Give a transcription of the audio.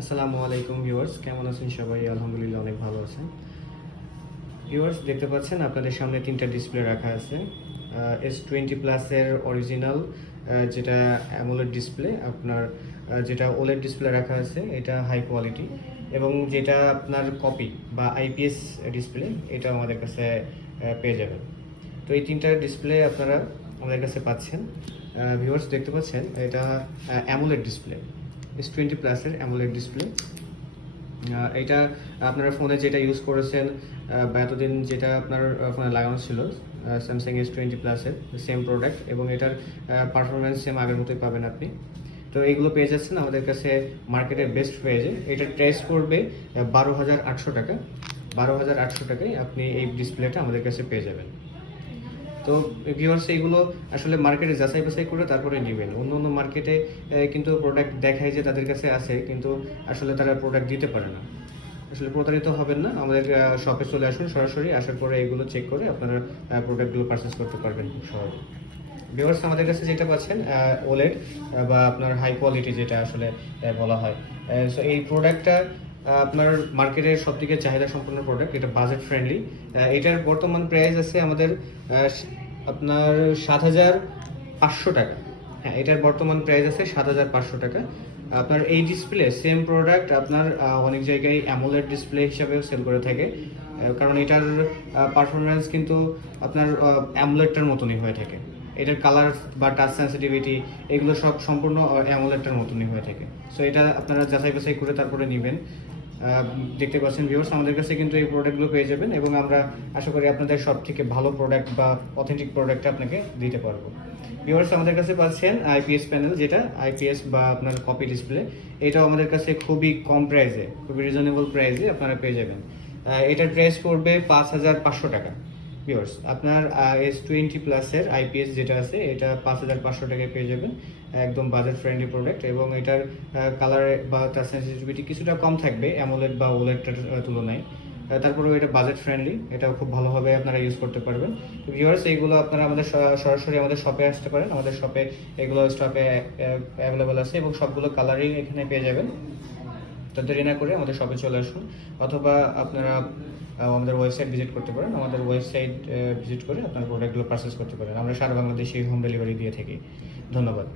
আসসালামু আলাইকুম ভিউয়ার্স, কেমন আছেন সবাই? আলহামদুলিল্লাহ অনেক ভালো আছেন। ভিউয়ার্স, দেখতে পাচ্ছেন আপনাদের সামনে তিনটা ডিসপ্লে রাখা আছে। এস টোয়েন্টি প্লাসের অরিজিনাল যেটা অ্যামোলেড ডিসপ্লে আপনার যেটা ওলেড ডিসপ্লে রাখা আছে, এটা হাই কোয়ালিটি এবং যেটা আপনার কপি বা আইপিএস ডিসপ্লে এটা আমাদের কাছে পেয়ে যাবেন। তো এই তিনটা ডিসপ্লে আপনারা আমাদের কাছে পাচ্ছেন। ভিউয়ার্স, দেখতে পাচ্ছেন, এটা অ্যামোলেড ডিসপ্লে এস টোয়েন্টি প্লাসের অ্যামোলেড ডিসপ্লে এটা আপনারা ফোনে যেটা ইউজ করেছেন বা এতদিন যেটা আপনার ফোনে লাগানো ছিল স্যামসাং এস টোয়েন্টি প্লাসের সেম প্রোডাক্ট এবং এটার পারফরমেন্স সেম আগের মতোই পাবেন আপনি। তো এইগুলো পেয়ে যাচ্ছেন আমাদের কাছে মার্কেটের বেস্ট পেয়েছে এটা প্রাইস পড়বে বারো হাজার আটশো টাকা। বারো হাজার আটশো টাকায় আপনি এই ডিসপ্লেটা আমাদের কাছে পেয়ে যাবেন। তো ভিউয়ার্স এইগুলো আসলে মার্কেটে যাচাই বাছাই করে তারপরে নেবেন। অন্য অন্য মার্কেটে কিন্তু প্রোডাক্ট দেখায় যে তাদের কাছে আছে, কিন্তু আসলে তারা প্রোডাক্ট দিতে পারে না। আসলে প্রতারিত হবেন না, আমাদের শপে চলে আসুন সরাসরি, আসার পরে এগুলো চেক করে আপনারা প্রোডাক্টগুলো পারচেস করতে পারবেন খুব সহজে। ভিউয়ার্স আমাদের কাছে যেটা পাচ্ছেন ওলেড বা আপনার হাই কোয়ালিটি যেটা আসলে বলা হয়। সো এই প্রোডাক্টটা আপনার মার্কেটের সব থেকে চাহিদা সম্পন্ন প্রোডাক্ট এটা বাজেট ফ্রেন্ডলি এটার বর্তমান প্রাইস আছে আমাদের আপনার সাত হাজার পাঁচশো টাকা। হ্যাঁ এটার বর্তমান প্রাইস আছে সাত হাজার পাঁচশো টাকা। আপনার এই ডিসপ্লে সেম প্রোডাক্ট আপনার অনেক জায়গায় অ্যামোলেড ডিসপ্লে হিসাবেও সেল করে থাকে। কারণ এটার পারফরমেন্স কিন্তু আপনার অ্যামোলেডটার মতনই হয়ে থাকে। এটার কালার বা টাচ সেন্সিটিভিটি এগুলো সব সম্পূর্ণ অ্যামোলেডটার মতনই হয়ে থাকে। সো এটা আপনারা যাচাই বাছাই করে তারপরে নেবেন। দেখতে পাচ্ছেন ভিউয়ার্স আমাদের কাছে কিন্তু এই প্রোডাক্টগুলো পেয়ে যাবেন এবং আমরা আশা করি আপনাদের সব থেকে ভালো প্রোডাক্ট বা অথেন্টিক প্রোডাক্ট আপনাকে দিতে পারব। ভিউয়ার্স আমাদের কাছে পাচ্ছেন আইপিএস প্যানেল যেটা আইপিএস বা আপনার কপি ডিসপ্লে এটাও আমাদের কাছে খুবই কম প্রাইসে খুবই রিজনেবল প্রাইসে আপনারা পেয়ে যাবেন। এটার প্রাইস পড়বে পাঁচ হাজার পাঁচশো টাকা। ভিউয়ার্স আপনার এস টোয়েন্টি প্লাসের আইপিএস যেটা আছে, এটা পাঁচ হাজার পাঁচশো টাকায় পেয়ে যাবেন। একদম বাজেট ফ্রেন্ডলি প্রোডাক্ট এবং এটার কালার বা তার সেন্সিটিভিটি কিছুটা কম থাকবে অ্যামোলেড বা ওলেডটার তুলনায়। তারপরেও এটা বাজেট ফ্রেন্ডলি এটাও খুব ভালোভাবে আপনারা ইউজ করতে পারবেন। তো এইগুলো আপনারা আমাদের সরাসরি আমাদের শপে আসতে পারেন। আমাদের শপে এগুলো স্টপে অ্যাভেলেবল আছে এবং সবগুলো কালারই এখানে পেয়ে যাবেন। তো দেরি না করে আমাদের শপে চলে আসুন, অথবা আপনারা আমাদের ওয়েবসাইট ভিজিট করতে পারেন, আমাদের ওয়েবসাইট ভিজিট করে আপনারা প্রোডাক্টগুলো পারচেস করতে পারেন। আমরা সারা বাংলাদেশে হোম ডেলিভারি দিয়ে থাকি। ধন্যবাদ।